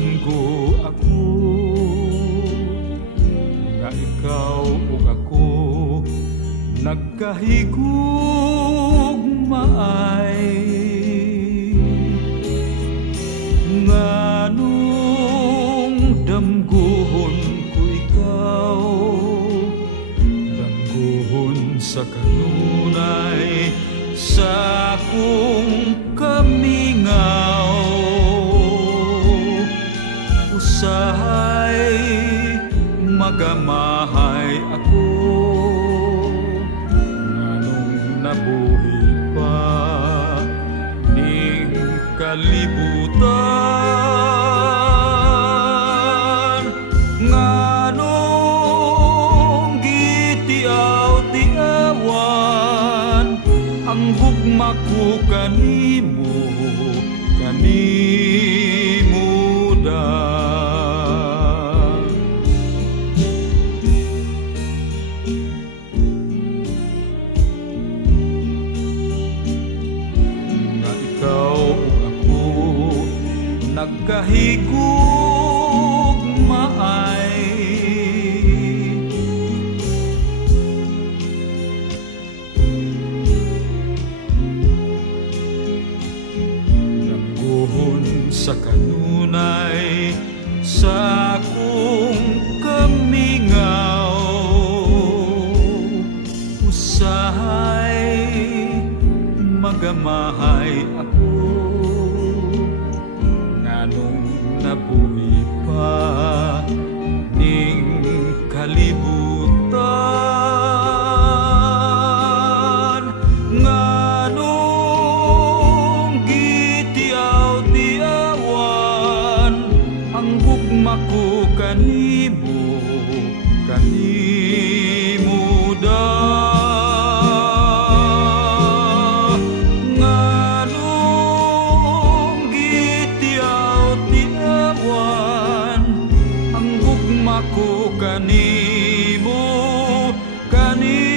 damgo ako nga ikaw ug ako nagkahigugmaay. Nganong damguhon ko ikaw, damguhon sa kanunay sa akong kamingaw. Usahay magamahay ako, nganong nabuhi pa ning kalibutan. Nganong gitiaw-tiawan ang gugma ko kanimo, kanimo da. Nga ikaw ug ako nagkahigugmaay. Sa kanunay sa akong kamingaw. Usahay magamahay ako, nganong nabuhi pa ning kalibutan. Nganong gitiaw-tiawan ang gugma ko kanimo, kanimo da. Nganong gitiaw-tiawan ang gugma ko kanimo, kanimo